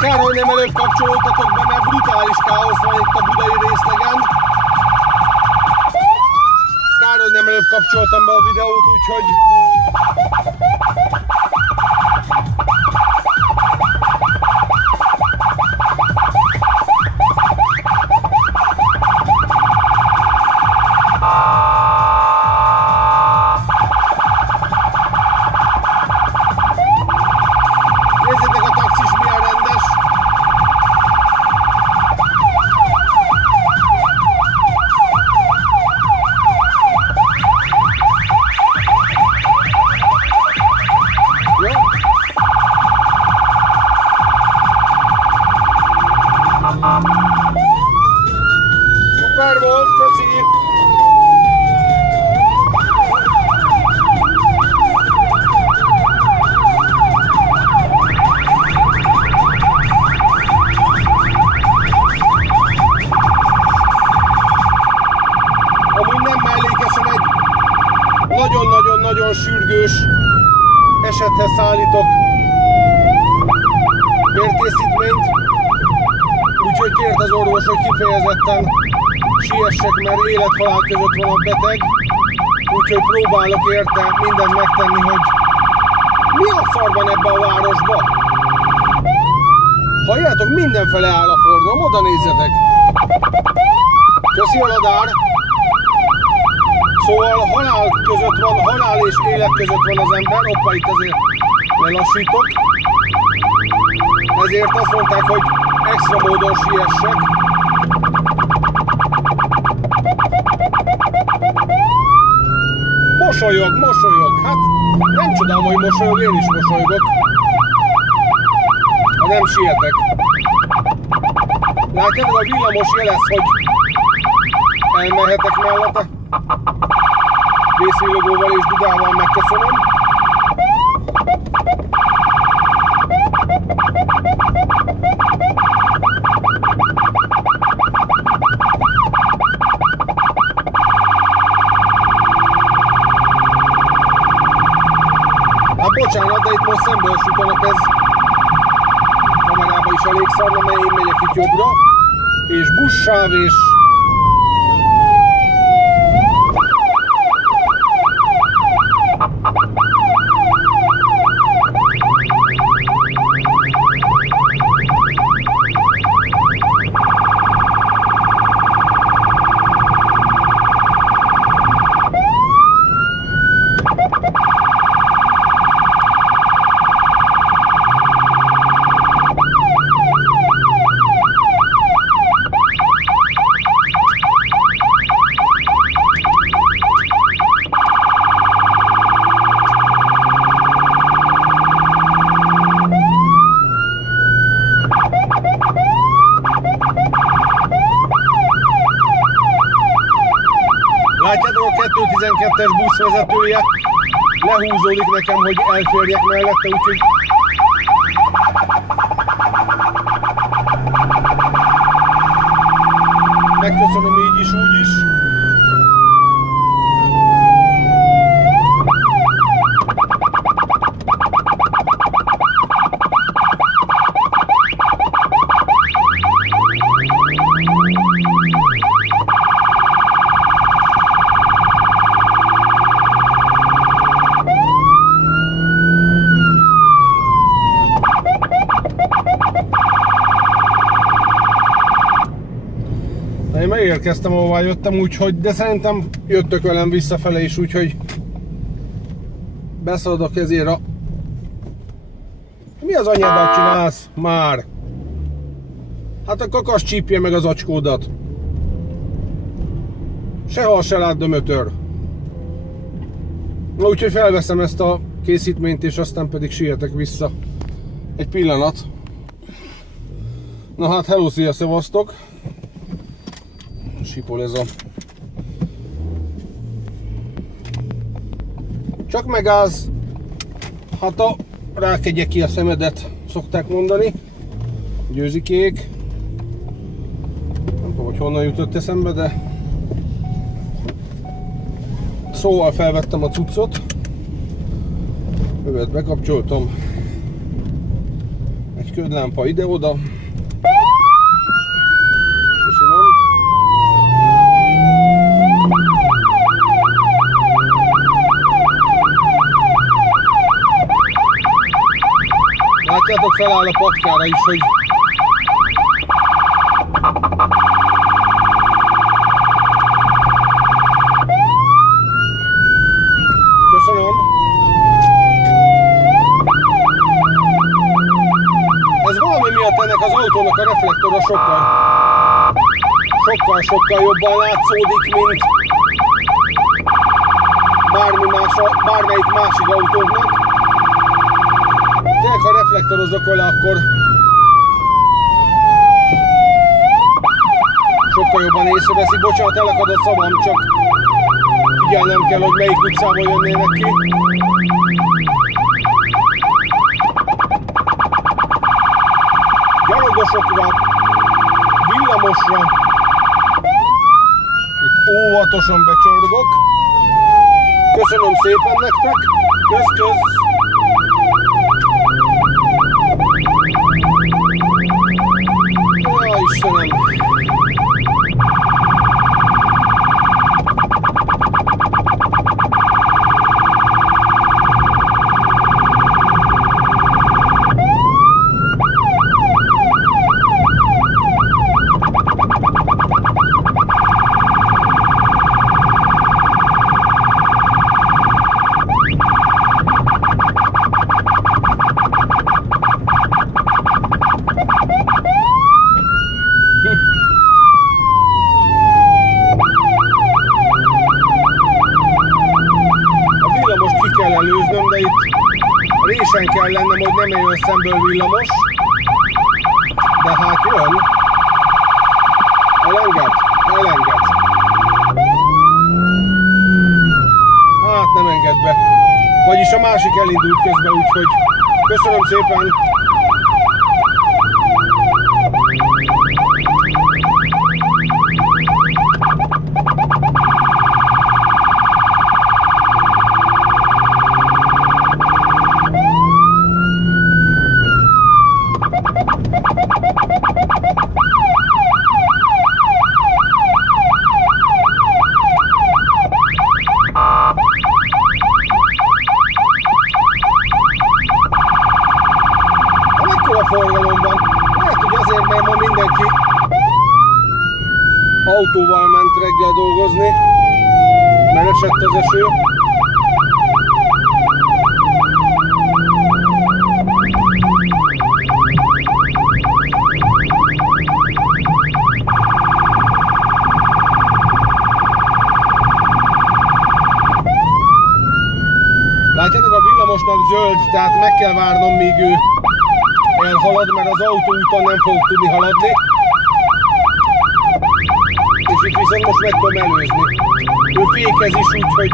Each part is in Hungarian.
Kár, hogy nem előbb kapcsolódtatok be, mert brutális káosz van itt a budai részlegen. Kár, hogy nem előbb kapcsoltam be a videót, úgyhogy... Nézzétek a taxis milyen rendes. Szuper volt, köszi! Amúgy nem mellékesen egy nagyon-nagyon-nagyon sürgős esethez szállítok vérkészítményt, úgyhogy kért az orvos, hogy kifejezetten siessek, mert élet-halál között van a beteg, úgyhogy próbálok érte mindent megtenni, hogy mi a szar van ebbe a városba? Halljátok, mindenfele áll a forgalom, oda nézzetek! Köszi a radár! Szóval halál között van, halál és élet között van az ember, hoppá, itt azért lelassítok. Ezért azt mondták, hogy extra módon siessek. Mosolyog, hát nem csodálom, hogy mosolyog, én is mosolygok. Ha nem sietek. Látjátok, a villamos jelez, hogy elmehetek mellette. Vészvillogóval és dudával megköszönöm. Hát bocsánat, de itt most szemből sütanak, ez kamerában is elég szarna, mert én megyek itt jobbra, és buszsáv és látjátok, a 212-es buszvezetője lehúzódik nekem, hogy elférjek mellette, úgyhogy megköszönöm így is, úgy is. Én megérkeztem, ahová jöttem, úgyhogy, de szerintem jöttök velem visszafele is, úgyhogy beszaladok ezért a... Mi az anyádat csinálsz már? Hát a kakas csípje meg az acskódat. Se hal, se lát, dömötör. Na úgyhogy felveszem ezt a készítményt, és aztán pedig sietek vissza. Egy pillanat. Na hát, hello, szia, szevasztok! Sipol ez a... Csak megállsz, hát a rákegye ki a szemedet, szokták mondani. Győzikék. Nem tudom, hogy honnan jutott eszembe, de... Szóval felvettem a cuccot. Övet bekapcsoltam. Egy ködlámpa ide-oda. Köszönöm. Látjátok, feláll a patkára is, hogy köszönöm. Ez valami miatt ennek az autónak a reflektora sokkal jobban látszódik, mint bármelyik másik autóknak. Tényleg, ha reflektorozok vele, akkor sokkal jobban észreveszi. Bocsánat, elakad a szavam, csak figyelnem kell, hogy melyik utcából jönnének ki. Gyalogosokra, villamosra itt óvatosan becsorgok. Köszönöm szépen nektek. Kösz! Ja, Istenem! De itt résen kell lennem, hogy nem jön szemből villamos, de hát jön. Elenged. Hát nem enged be. Vagyis a másik elindult közben, úgyhogy köszönöm szépen. Forgalomban. Lehet, hogy azért, mert ma mindenki autóval ment reggel dolgozni, mert esett az eső. Látjátok, a villamosnak zöld, tehát meg kell várnom, míg ő elhalad, mert az autóúton nem fogok tudni haladni. És itt viszont most meg tudom előzni. Ő fékez is, úgyhogy...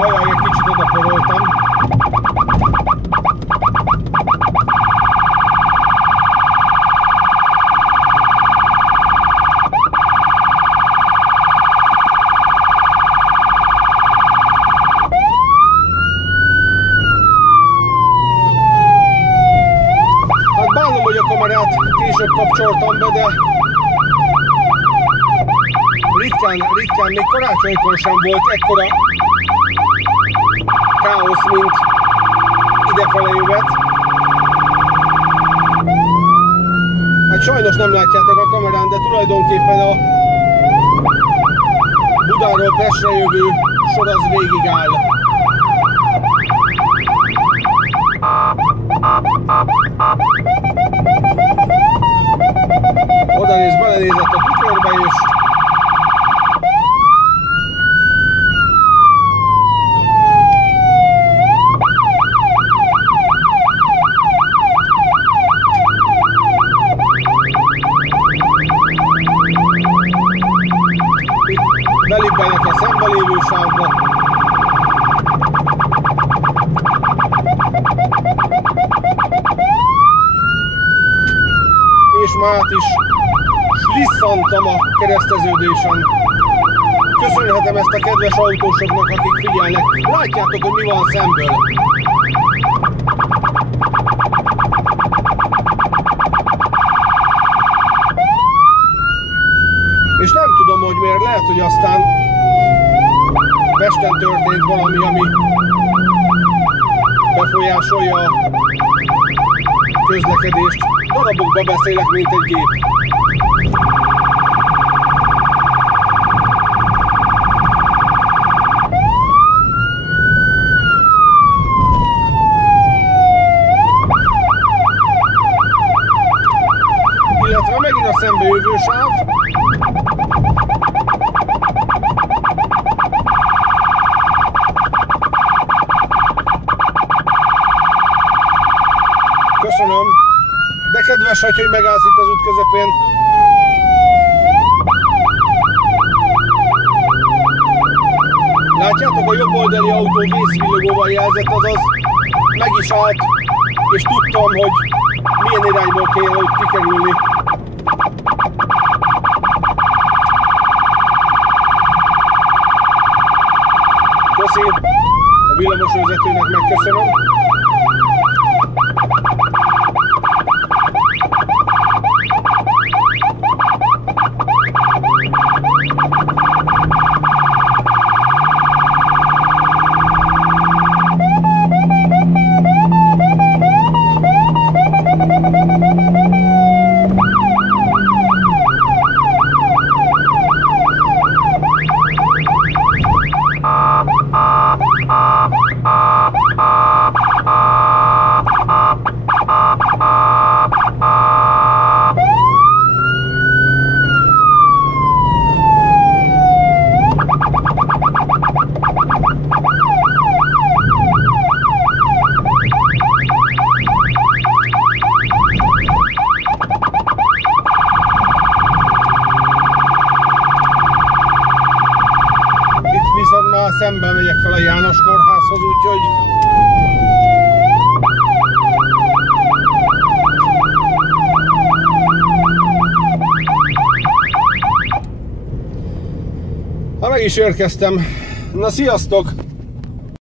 Ajaj, egy kicsit odaporoltam. Később kapcsoltam be, de ritkán, még karácsonykor sem volt ekkora káosz, mint idefele jövet. Hát sajnos nem látjátok a kamerán, de tulajdonképpen a Budáról Pestre jövő sor az végig áll. és már át is slisszantam a kereszteződésen. Köszönhetem ezt a kedves autósoknak, akik figyelnek. Látjátok, hogy mi van szemből. És nem tudom, hogy miért, lehet, hogy aztán Pesten történt valami, ami befolyásolja a közlekedést. Darabokba beszélek, mint egy gép. Illetve megint a szembejövő sáv. Köszönöm, de kedves vagy, hogy megállsz itt az út közepén. Látjátok, a jobb oldali autó vészvillogóval jelzett, azaz meg is állt, és tudtam, hogy milyen irányból kéne úgy kikerülni. Köszi, a villamosvezetőnek megköszönöm. Viszont már szemben megyek fel a János kórházhoz, úgyhogy meg is érkeztem. Na, sziasztok!